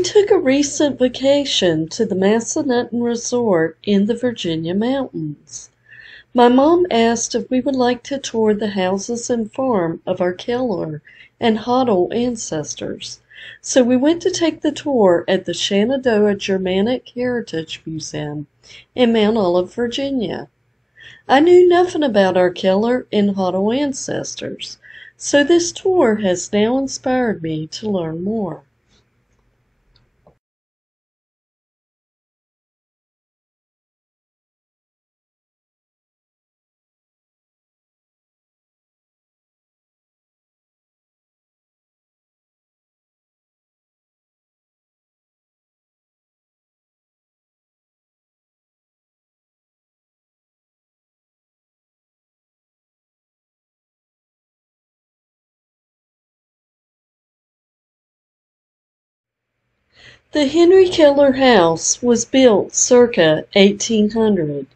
We took a recent vacation to the Massanutten Resort in the Virginia mountains. My mom asked if we would like to tour the houses and farm of our Keller and Hottel ancestors. So we went to take the tour at the Shenandoah Germanic Heritage Museum in Mount Olive, Virginia. I knew nothing about our Keller and Hottel ancestors, so this tour has now inspired me to learn more. The Henry Keller house was built circa 1800.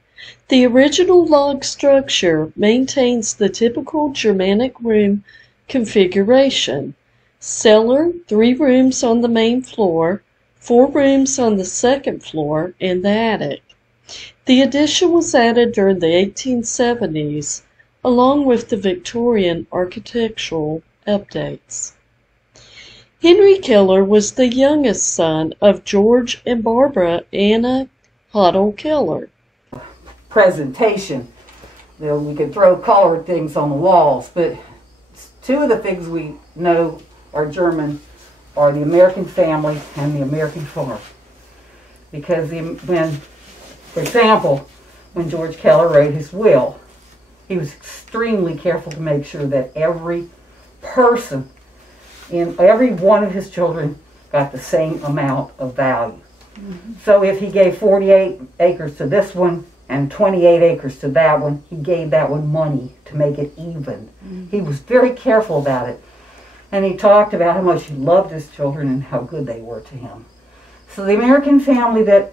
The original log structure maintains the typical Germanic room configuration. Cellar, 3 rooms on the main floor, 4 rooms on the second floor, and the attic. The addition was added during the 1870s, along with the Victorian architectural updates. Henry Keller was the youngest son of George and Barbara Anna Hottel-Keller. Presentation. You know, we could throw colored things on the walls, but 2 of the things we know are German are the American family and the American farm. Because for example, when George Keller wrote his will, he was extremely careful to make sure that every person in every one of his children got the same amount of value. So if he gave 48 acres to this one and 28 acres to that one, he gave that one money to make it even. He was very careful about it. And he talked about how much he loved his children and how good they were to him. So the American family that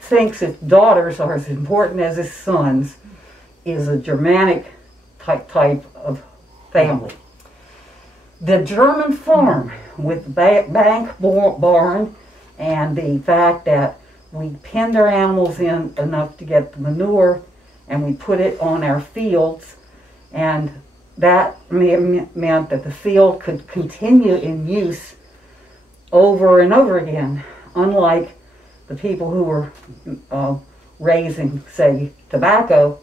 thinks its daughters are as important as his sons is a Germanic type of family. The German farm with the bank barn and the fact that we penned our animals in enough to get the manure and we put it on our fields, and that meant that the field could continue in use over and over again, unlike the people who were raising, say, tobacco,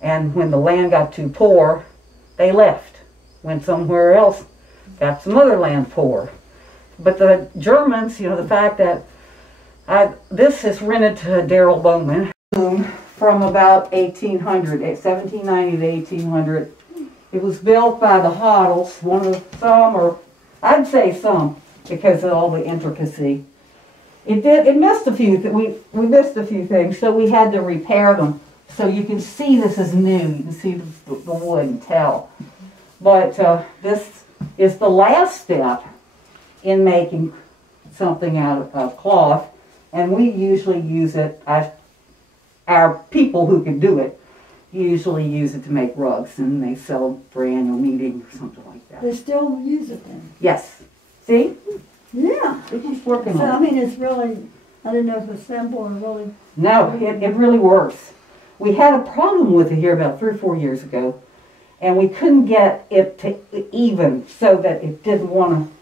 and when the land got too poor, they left, went somewhere else, got some other land poor. But the Germans, you know, the fact that this is rented to Darrell Bowman from about 1800, 1790 to 1800. It was built by the Hottels, some, or I'd say some, because of all the intricacy. It missed a few. We missed a few things, so we had to repair them. So you can see this is new. You can see the wood and tell. But this is the last step in making something out of cloth, and we usually use it, our people who can do it usually use it to make rugs, and they sell for annual meeting or something like that. They still use it then? Yes. See? Yeah. He's working So, on it. I mean, it's really, I didn't know if it's simple or really... No, it really works. We had a problem with it here about 3 or 4 years ago, and we couldn't get it to even so that it didn't want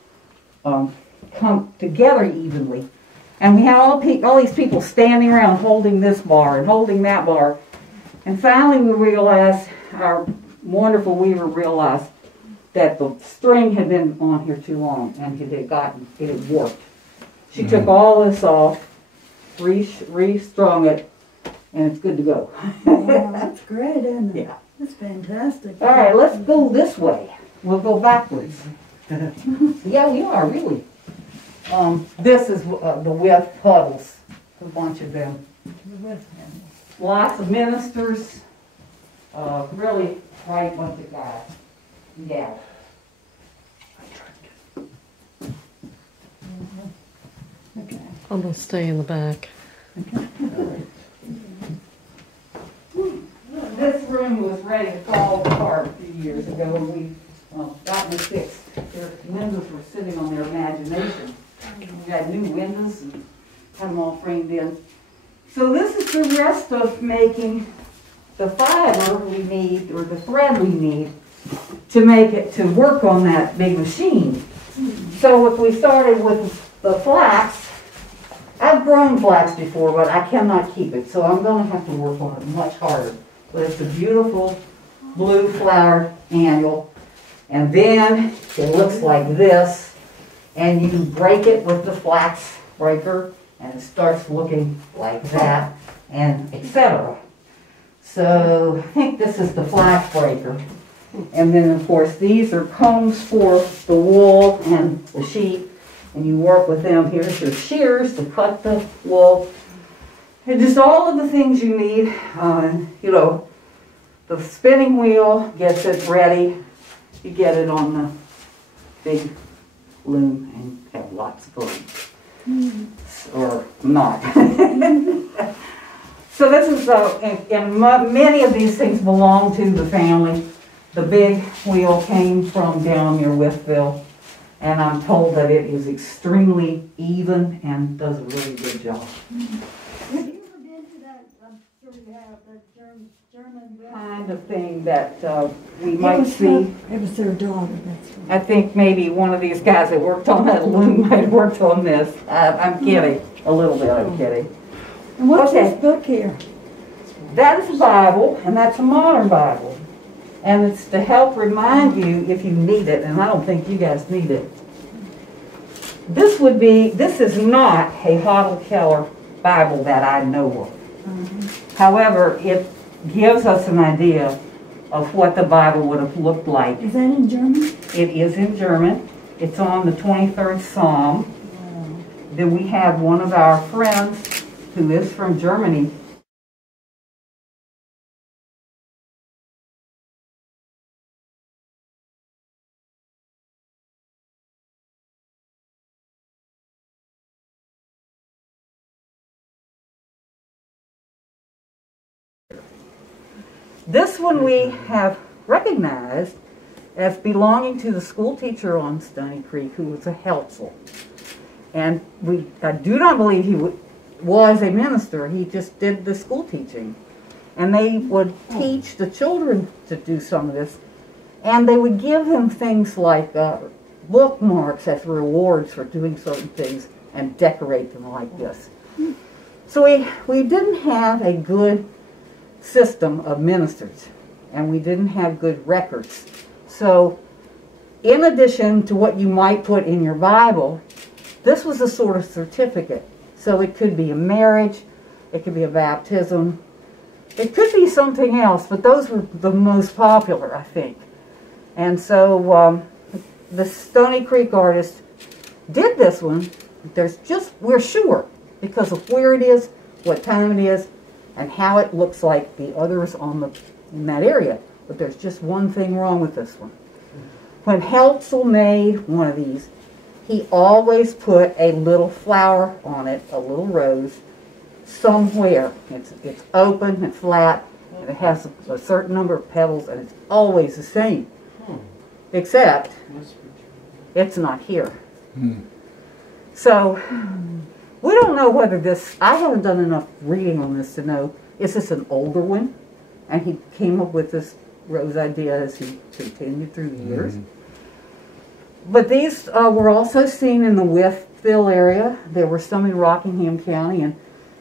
to come together evenly. And we had all these people standing around holding this bar and holding that bar. And finally we realized, our wonderful weaver realized, that the string had been on here too long and it had warped. She took all this off, restrung it, and it's good to go. Wow, that's great, isn't it? Yeah. That's fantastic. All right, let's go this way. We'll go backwards. Yeah, we are, really. This is the with puddles, a bunch of them. Lots of ministers, really bright bunch of guys. Yeah. Okay. I'm going to stay in the back. Okay. This room was ready to fall apart a few years ago when we got it fixed. Their members were sitting on their imagination. We had had new windows and had them all framed in. So this is the rest of making the fiber we need, or the thread we need, to make it to work on that big machine. So if we started with the flax, I've grown flax before, but I cannot keep it, so I'm going to have to work on it much harder. But it's a beautiful blue flower annual, and then it looks like this, and you break it with the flax breaker, and it starts looking like that, and etc. So I think this is the flax breaker. And then of course these are combs for the wool and the sheep, and you work with them. Here's your shears to cut the wool. And just all of the things you need. You know, the spinning wheel gets it ready. You get it on the big loom and have lots of fun. Or not. So this is, and many of these things belong to the family. The big wheel came from down near Withville, and I'm told that it is extremely even and does a really good job. Have you ever been to that, I'm sure you have, that German Kind of thing that we might see. It was their daughter, that's right. I think maybe one of these guys that worked on that loom might have worked on this. I'm kidding. A little bit, I'm kidding. And what's Okay. this book here? That is a Bible, and that's a modern Bible. And it's to help remind you if you need it, and I don't think you guys need it. This is not a Hottel-Keller Bible that I know of. However, it gives us an idea of what the Bible would have looked like. Is that in German? It is in German. It's on the 23rd Psalm. Then we have one of our friends who is from Germany. This one we have recognized as belonging to the school teacher on Stony Creek, who was a Helpful. And I do not believe he was a minister. He just did the school teaching. And they would teach the children to do some of this. And they would give them things like bookmarks as rewards for doing certain things and decorate them like this. So we didn't have a good system of ministers, and we didn't have good records. So in addition to what you might put in your Bible, this was a sort of certificate. So it could be a marriage, it could be a baptism, it could be something else, but those were the most popular, I think. And so the Stony Creek artist did this one. We're sure, because of where it is, what time it is, and how it looks like the others in that area. But there's just one thing wrong with this one. When Helpful made one of these, he always put a little flower on it, a little rose, somewhere. It's open and flat, and it has a certain number of petals, and it's always the same. Except it's not here. So we don't know whether this, I haven't done enough reading on this to know, is this an older one? And he came up with this rose idea as he continued through the years. But these were also seen in the Withville area. There were some in Rockingham County, and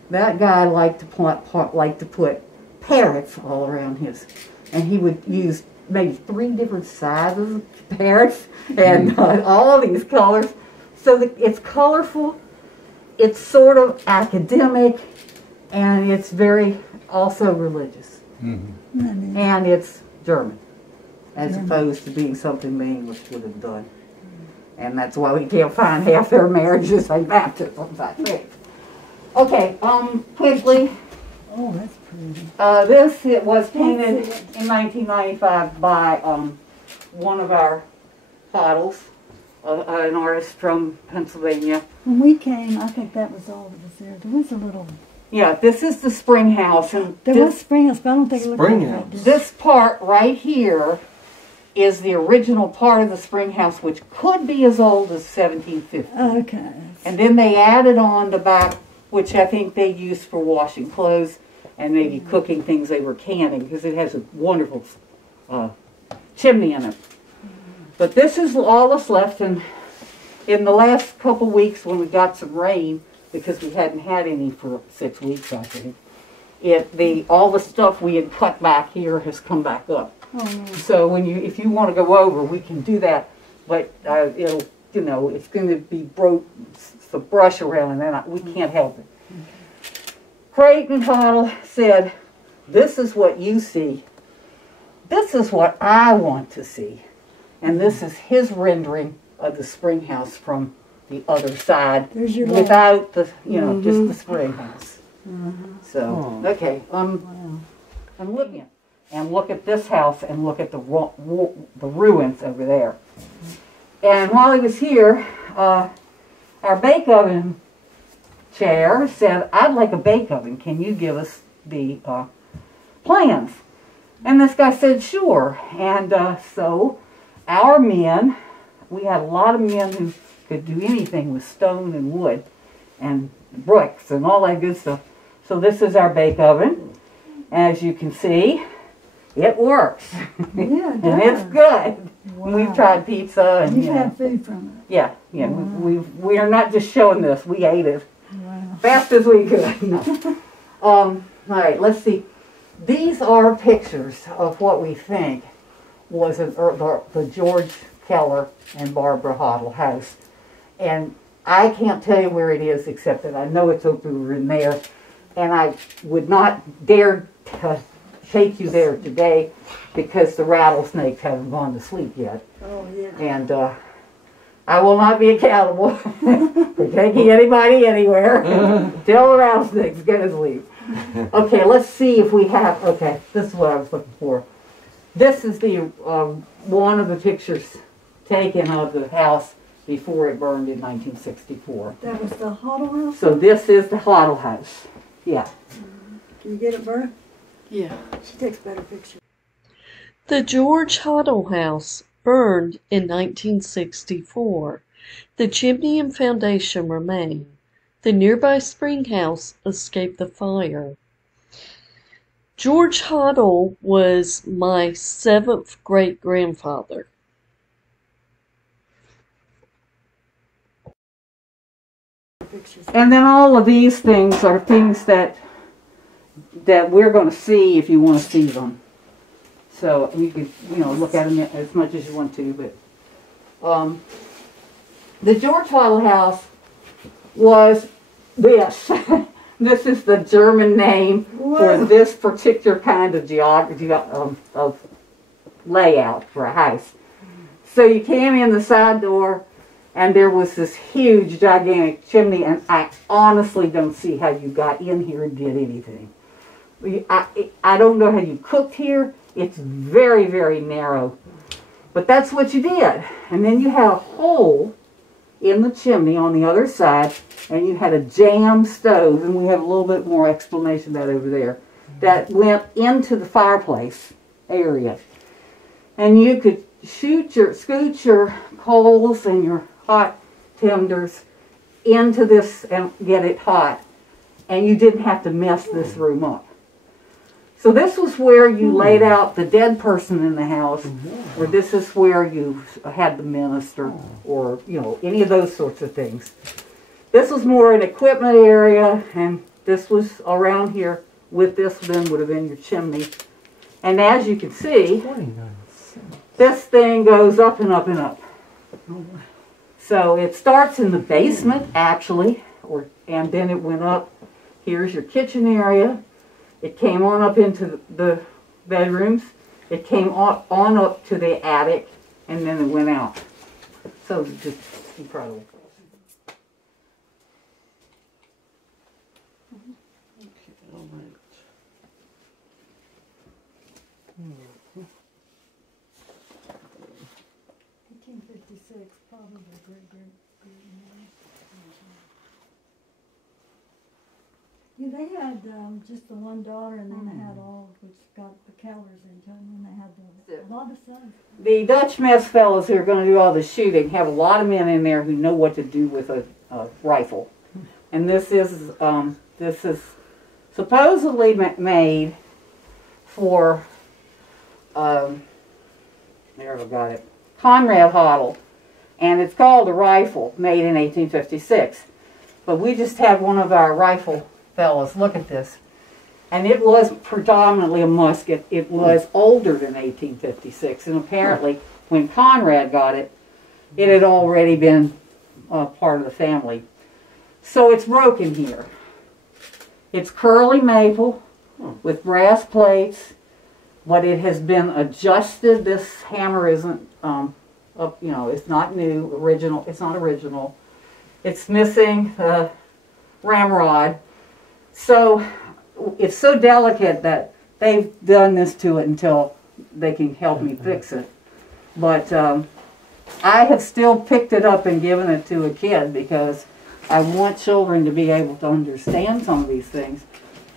that guy liked to put parrots all around his. And he would use maybe 3 different sizes of parrots and all these colors. So that it's colorful, it's sort of academic, and it's very also religious. And it's German, as opposed to being something the English would have done. And that's why we can't find half their marriages and baptisms, I think. Okay, quickly. Oh, that's pretty. It was painted in 1995 by one of our Hottels, an artist from Pennsylvania. When we came, I think that was all that was there. There was a little... Yeah, this is the spring house. And There was spring house, but I don't think it looked like that. This part right here is the original part of the spring house, which could be as old as 1750. Okay. And then they added on the back, which I think they used for washing clothes and maybe cooking things they were canning, because it has a wonderful chimney in it. But this is all that's left, and in the last couple weeks when we got some rain, because we hadn't had any for 6 weeks, I think, all the stuff we had cut back here has come back up. Oh. So if you want to go over, we can do that, but it'll, it's going to be the brush around, and then we can't help it. Creighton Hottel said, "This is what you see. This is what I want to see." And this is his rendering of the spring house from the other side, without the, just the spring house. So, okay, I'm looking. And look at this house, and look at the ruins over there. And while he was here, our bake oven chair said, "I'd like a bake oven. Can you give us the plans?" And this guy said, "Sure." And so our men, we had a lot of men who could do anything with stone and wood and bricks and all that good stuff. So this is our bake oven. As you can see, it works. Yeah, it And it's does. good. Wow. We've tried pizza and You've had food from it. yeah. Wow. We are not just showing this. We ate it Wow. fast as we could. No. All right, let's see. These are pictures of what we think was the George Keller and Barbara Hottel house. And I can't tell you where it is, except that I know it's over in there. And I would not dare take you there today because the rattlesnakes haven't gone to sleep yet. Oh, yeah. And I will not be accountable for taking anybody anywhere until the rattlesnakes get to sleep. Okay, let's see if we have, okay, this is what I was looking for. This is the one of the pictures taken of the house before it burned in 1964. That was the Hottel house? So this is the Hottel house. Yeah. Can you get it, Bert? Yeah. She takes better pictures. The George Hottel house burned in 1964. The chimney and foundation remain. The nearby spring house escaped the fire. George Hottel was my 7th great-grandfather. Pictures. And then all of these things are things that we're going to see if you want to see them. So you could, look at them as much as you want to. But the George Hottel house was this. This is the German name for this particular kind of of layout for a house. So you came in the side door, and there was this huge, gigantic chimney, and I honestly don't see how you got in here and did anything. I don't know how you cooked here. It's very, very narrow. But that's what you did. And then you had a hole in the chimney on the other side, and you had a jam stove, and we have a little bit more explanation of that over there, that went into the fireplace area. And you could scoot your coals and your hot tenders into this and get it hot, and you didn't have to mess this room up. So this was where you laid out the dead person in the house, or this is where you had the minister, or any of those sorts of things. This was more an equipment area, and this was around here with this then would have been your chimney. And as you can see, this thing goes up and up and up. So it starts in the basement, actually, and then it went up. Here's your kitchen area. It came on up into the bedrooms. It came on up to the attic, and then it went out. So it's just incredible. Okay, all right. 1856, probably great. You Yeah, they had just the one daughter, and then they had all, which got the Kellers into it, and then they had a lot of sons. The Dutch mess fellows who are going to do all the shooting have a lot of men in there who know what to do with a rifle. And this is supposedly made for, there we got it, Conrad Hottel. And it's called a rifle, made in 1856. But we just had one of our rifle fellows look at this. And it was predominantly a musket. It was older than 1856. And apparently, when Conrad got it, it had already been part of the family. So it's broken here. It's curly maple with brass plates, but it has been adjusted. This hammer isn't you know, it's not new, original. It's not original. It's missing the ramrod. So it's so delicate that they've done this to it until they can help me fix it. But I have still picked it up and given it to a kid because I want children to be able to understand some of these things.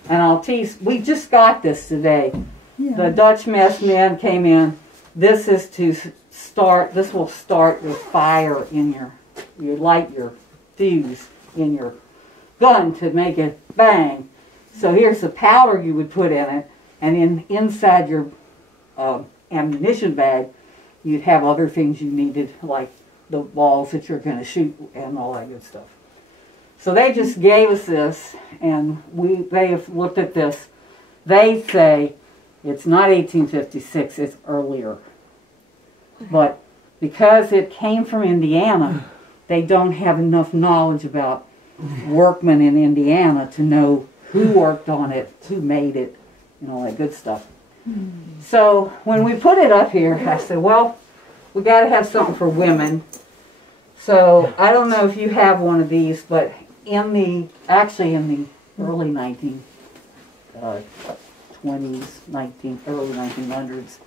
And I'll tease, we just got this today. Yeah. The Dutch mess men came in. This is to start, this will start your fire in you light your fuse in your gun to make it bang. So here's the powder you would put in it, and inside your ammunition bag, you'd have other things you needed, like the balls that you're going to shoot and all that good stuff. So they just gave us this, and they have looked at this. They say it's not 1856, it's earlier. But because it came from Indiana, they don't have enough knowledge about workmen in Indiana to know who worked on it, who made it, and all that good stuff. So when we put it up here, I said, well, we got to have something for women. So I don't know if you have one of these, but actually in the early 1920s, early 1900s,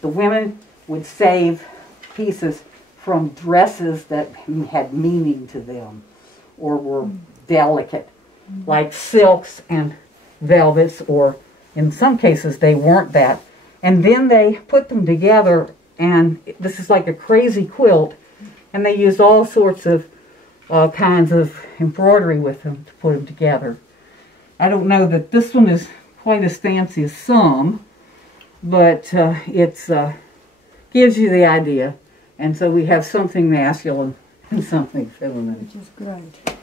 the women would save pieces from dresses that had meaning to them or were delicate, like silks and velvets, or in some cases they weren't that. And then they put them together, and this is like a crazy quilt, and they used all sorts of kinds of embroidery with them to put them together. I don't know that this one is quite as fancy as some, but it's gives you the idea. And so we have something masculine and something feminine. Which is great.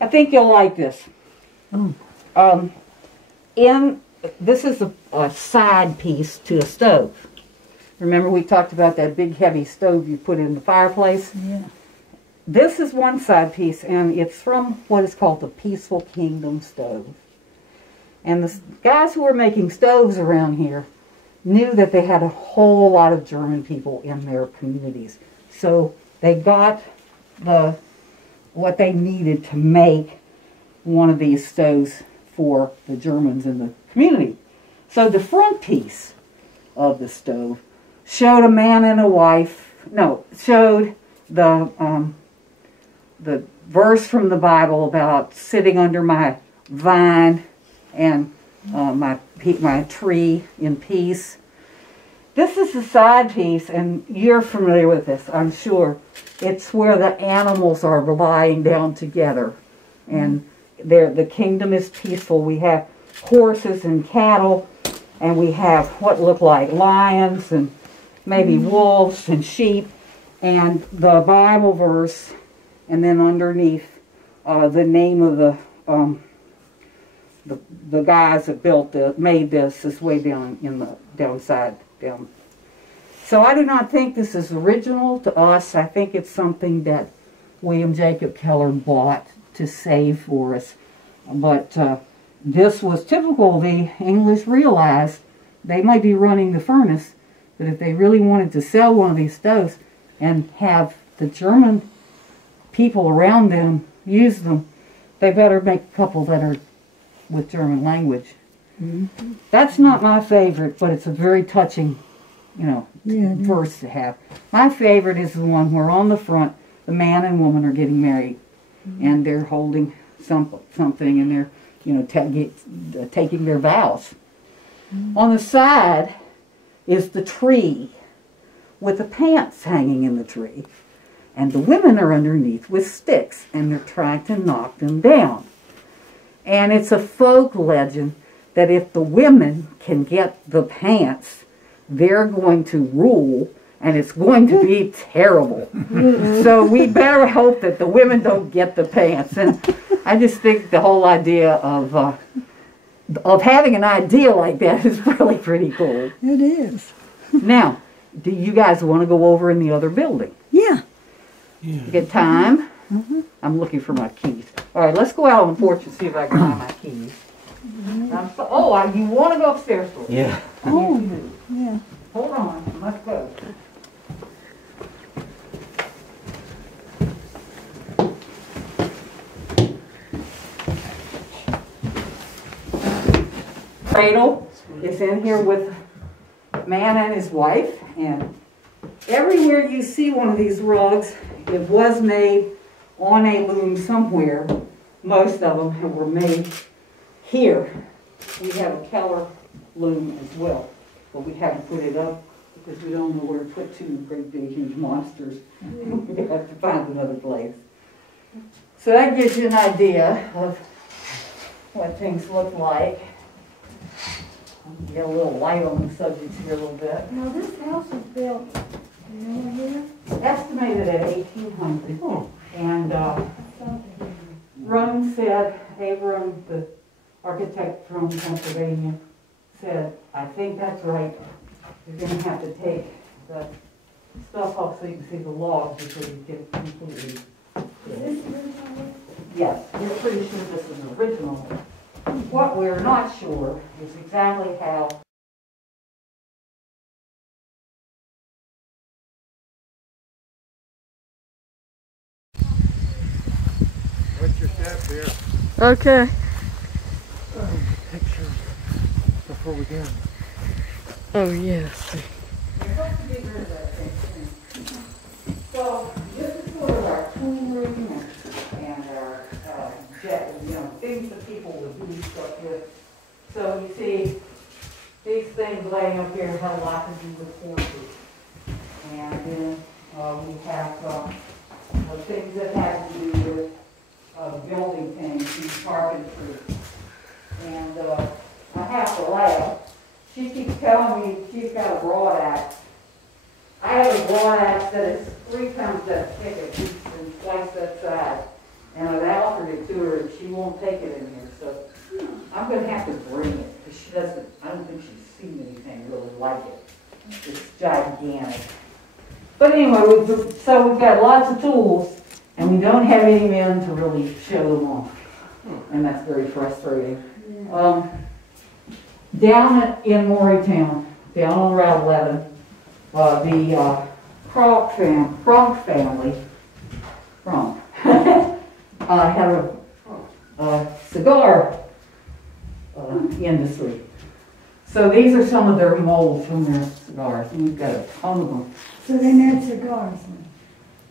I think you'll like this. This is a side piece to a stove. Remember we talked about that big heavy stove you put in the fireplace? Yeah. This is one side piece, and it's from what is called the Peaceful Kingdom stove. And the guys who were making stoves around here knew that they had a whole lot of German people in their communities. So they got what they needed to make one of these stoves for the Germans in the community. So the front piece of the stove showed a man and a wife, showed the verse from the Bible about sitting under my vine and my tree in peace. This is the side piece, and you're familiar with this, I'm sure. It's where the animals are lying down together, and the kingdom is peaceful. We have horses and cattle, and we have what look like lions and maybe wolves and sheep, and the Bible verse, and then underneath the name of the guys that made this is way down in the downside down. So I do not think this is original to us. I think it's something that William Jacob Keller bought to save for us. But this was typical. The English realized they might be running the furnace, but if they really wanted to sell one of these stoves and have the German people around them use them, they better make a couple that are with German language. That's not my favorite, but it's a very touching, verse to have. My favorite is the one where on the front, the man and woman are getting married, and they're holding something, and they're taking their vows. On the side is the tree with the pants hanging in the tree. And the women are underneath with sticks, and they're trying to knock them down. And it's a folk legend that if the women can get the pants, they're going to rule, and it's going to be terrible. So we better hope that the women don't get the pants. And I just think the whole idea of having an idea like that is really pretty cool. It is. Now, do you guys want to go over in the other building? Yeah. You get time? I'm looking for my keys. All right, let's go out on the porch and see if I can find my keys. You want to go upstairs for it? Yeah. Oh, yeah. Hold on, let's go. Cradle is in here with a man and his wife, and everywhere you see one of these rugs, it was made on a loom somewhere. Most of them were made here. We have a Keller loom as well, but we haven't put it up because we don't know where to put two great big huge monsters. We have to find another place. So that gives you an idea of what things look like. Get a little light on the subjects here a little bit. Now this house was built, you know here? Estimated at 1800. And Rome said, Abram, the architect from Pennsylvania, said, I think that's right. You're going to have to take the stuff off so you can see the logs before you get completely. Is this original? Yes, we're pretty sure this is original. What we're not sure is exactly how What's your step here? Okay. Pictures before we go. Oh, yes. So this is sort of our tool room and our things that people would do stuff with. So you see these things laying up here have a lot to do with forces. And then we have things that have to do with building things and carpentry. And I have to laugh. She keeps telling me she's got a broad axe. I have a broad axe that is 3 times that thick at least and twice that size. And I've offered it to her and she won't take it in here. So I'm going to have to bring it because I don't think she's seen anything really like it. It's gigantic. But anyway, so we've got lots of tools and we don't have any men to really show them off. And that's very frustrating. Yeah. Down in Morristown, down on Route 11, the Kronk family, had a cigar industry. So these are some of their molds from their cigars, and we've got a ton of them. So they made cigars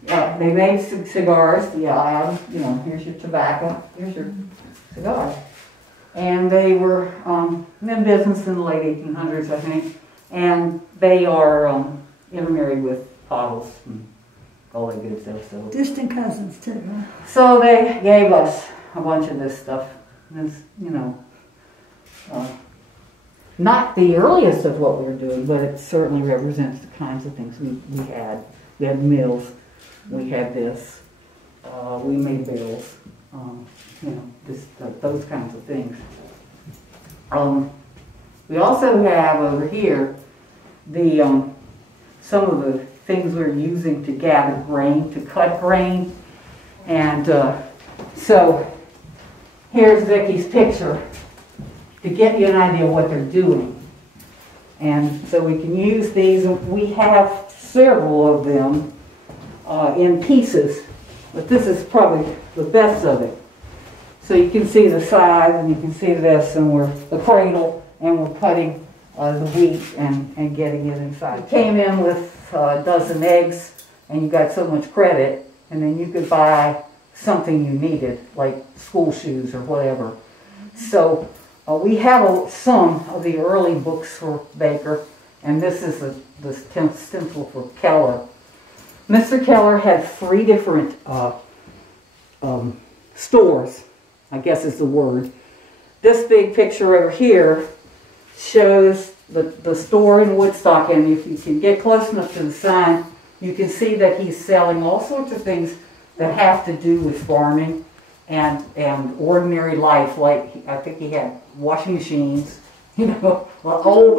then? They made cigars, here's your tobacco, here's your cigar. And they were in business in the late 1800s, I think. And they are intermarried with Hottels and all that good stuff. So. Distant cousins too, huh? So they gave us a bunch of this stuff. It's, not the earliest of what we were doing, but it certainly represents the kinds of things we had. We had mills. We had this. We made barrels. Those kinds of things. We also have over here some of the things we're using to gather grain, to cut grain. And so here's Vicky's picture to get you an idea of what they're doing. And so we can use these. We have several of them in pieces, but this is probably the best of it. So you can see the size, and you can see this, and we're the cradle, and we're cutting the wheat and getting it inside. Came in with a dozen eggs, and you got so much credit, and then you could buy something you needed, like school shoes or whatever. So we have some of the early books for Baker, and this is the stencil for Keller. Mr. Keller had 3 different stores, I guess is the word. This big picture over here shows the store in Woodstock, and if you can get close enough to the sign, you can see that he's selling all sorts of things that have to do with farming and ordinary life. Like, I think he had washing machines, you know, old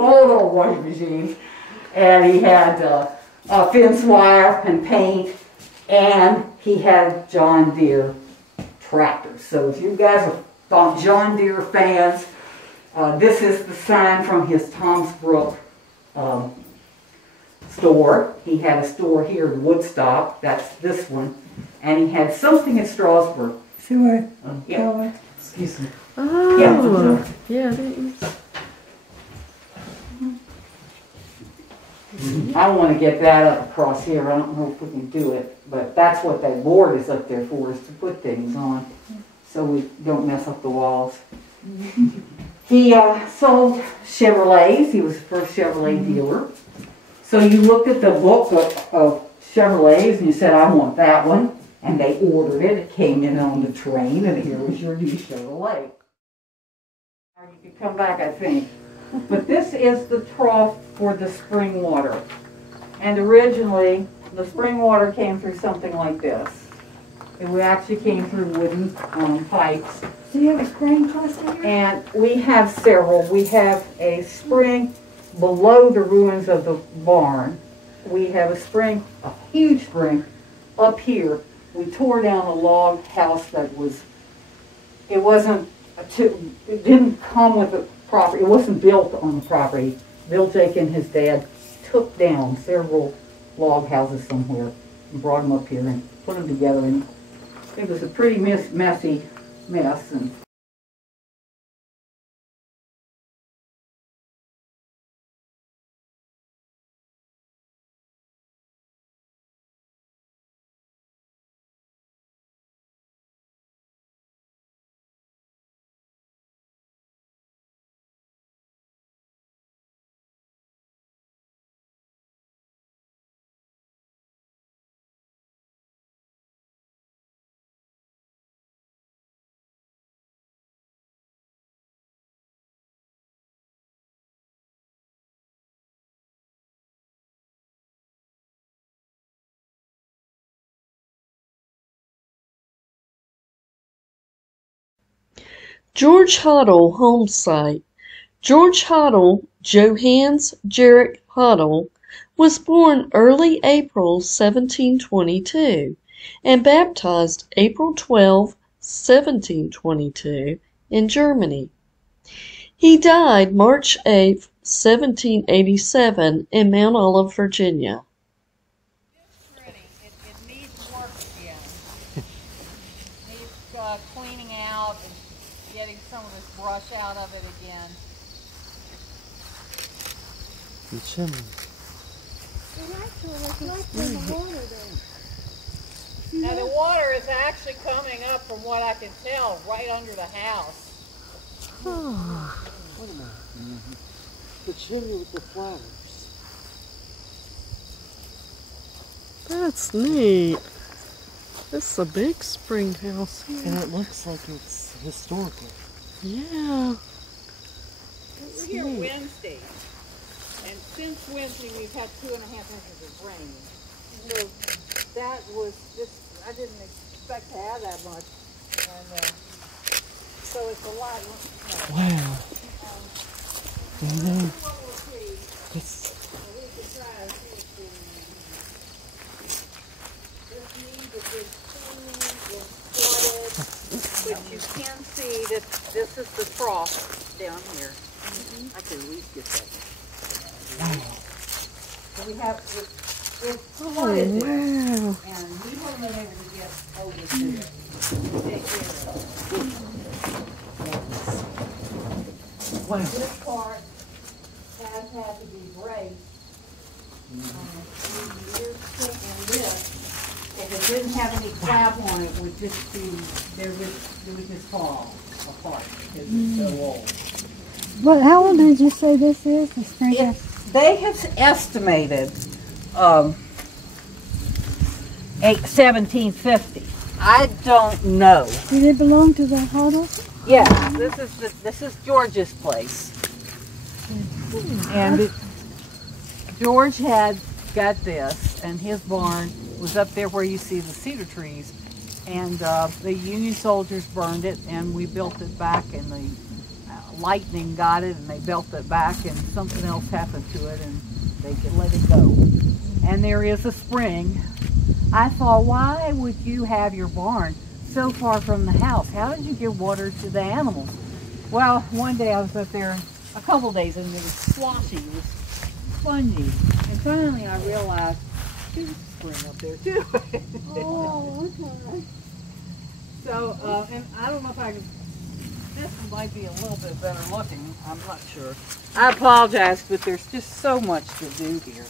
washing machines, and he had fence wire and paint, and he had John Deere tractors. So if you guys are John Deere fans, this is the sign from his Tom's Brook store. He had a store here in Woodstock, that's this one, and he had something in Strasbourg. Sure. Yeah. Excuse me. Oh, yeah, it is. I want to get that up across here. I don't know if we can do it, but that's what that board is up there for, is to put things on so we don't mess up the walls. He sold Chevrolets. He was the first Chevrolet dealer. So you looked at the book of Chevrolets and you said, I want that one. And they ordered it. It came in on the train, and here was your new Chevrolet. Now you can come back, I think. But this is the trough for the spring water. And originally, the spring water came through something like this. It actually came through wooden pipes. Do you have a spring cluster here? And we have several. We have a spring below the ruins of the barn. We have a spring, a huge spring, up here. We tore down a log house that it didn't come with the property, it wasn't built on the property. Bill Jake and his dad took down several log houses somewhere and brought them up here and put them together, and it was a pretty messy mess. And George Hottel home site. George Hottel, Johannes Gerrit Hottel, was born early April 1722 and baptized April 12, 1722 in Germany. He died March 8, 1787 in Mount Olive, Virginia. It needs work again. Needs cleaning out and getting some of this brush out of it again. The chimney. Now the water is actually coming up, from what I can tell, right under the house. Oh. Wait a minute. The chimney with the flowers. That's neat. This is a big spring house here. And it looks like it's historical. Yeah. We're here Wednesday, and since Wednesday we've had 2.5 inches of rain. So that was just, I didn't expect to have that much, and so it's a lot. Wow. And then it's but you can see that this is the trough down here. I can at least get that. So we have it's flooded there, Wow. and we haven't been able to get over to it. Take care of wow. this part has had to be braced years, and this, if it didn't have any slab on it, would just be, it would just fall. apart because it's so old. What? How old did you say this is? The spring house? They have estimated 1750. I don't know. Did it belong to the Hottel? Yes, this is George's place, and George had got this, and his barn was up there where you see the cedar trees, and the Union soldiers burned it, and we built it back, and the lightning got it, and they built it back, and something else happened to it, and they could let it go. And there is a spring. I thought, why would you have your barn so far from the house? How did you get water to the animals? Well, one day I was up there, a couple days, and it was sloshy, it was spongy. And finally I realized there's a spring up there too. Oh, okay. So, and I don't know if I can, this one might be a little bit better looking, I'm not sure. I apologize, but there's just so much to do here.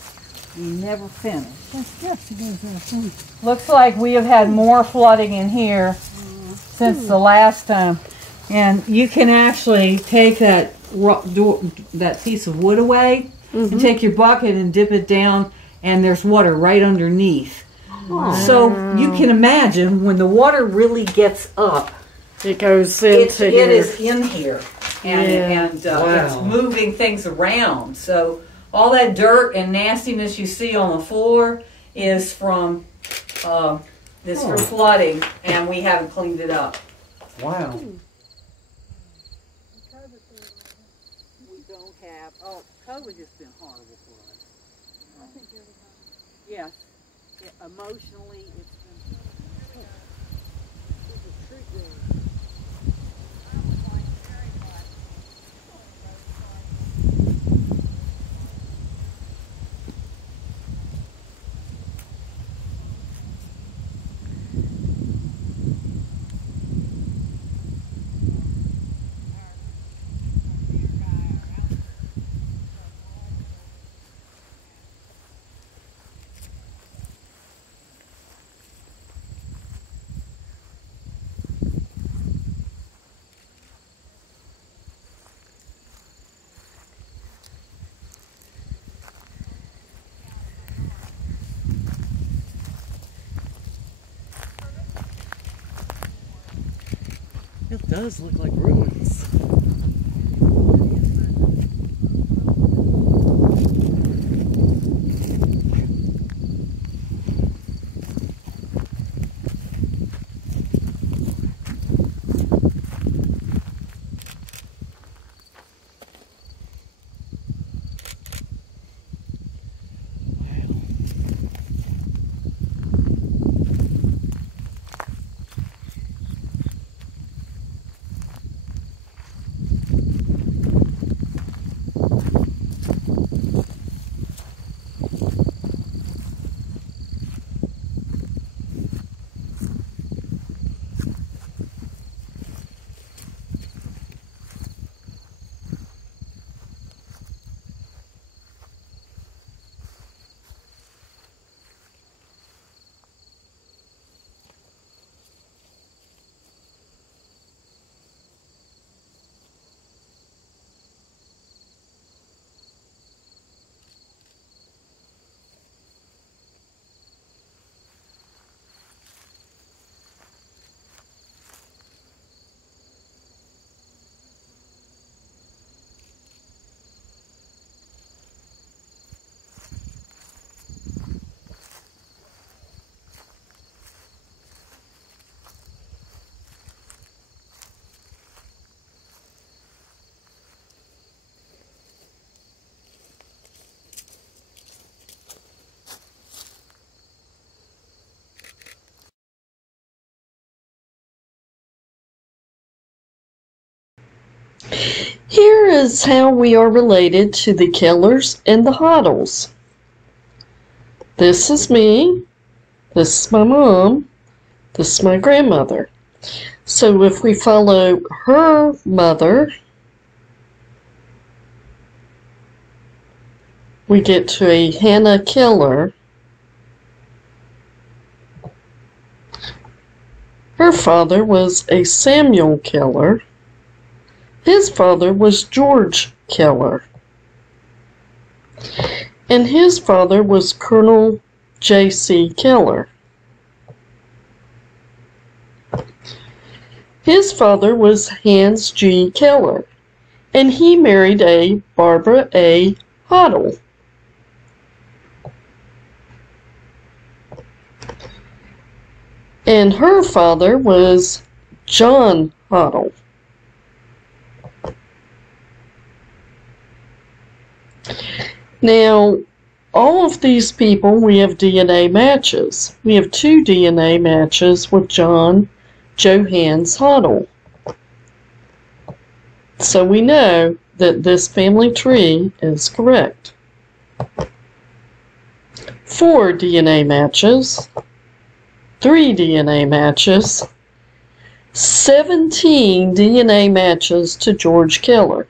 We never finish. That's steps to go through. Looks like we have had more flooding in here since the last time. And you can actually take that piece of wood away and take your bucket and dip it down, and there's water right underneath. Wow. So you can imagine when the water really gets up, it goes into here. It is in here, and it's moving things around. So all that dirt and nastiness you see on the floor is from from flooding, and we haven't cleaned it up. Wow. We don't have. Oh, COVID has been horrible for us. I think everybody. Yes, emotionally, it's been. It's a treat room. It does look like ruins. Here is how we are related to the Kellers and the Hottels. This is me, this is my mom, this is my grandmother. So if we follow her mother, we get to a Hannah Keller. Her father was a Samuel Keller. His father was George Keller, and his father was Colonel J.C. Keller. His father was Hans G. Keller, and he married a Barbara A. Hottel. And her father was John Hottel. Now, all of these people, we have DNA matches. We have 2 DNA matches with John Johannes Hottel. So we know that this family tree is correct. 4 DNA matches, 3 DNA matches, 17 DNA matches to George Keller.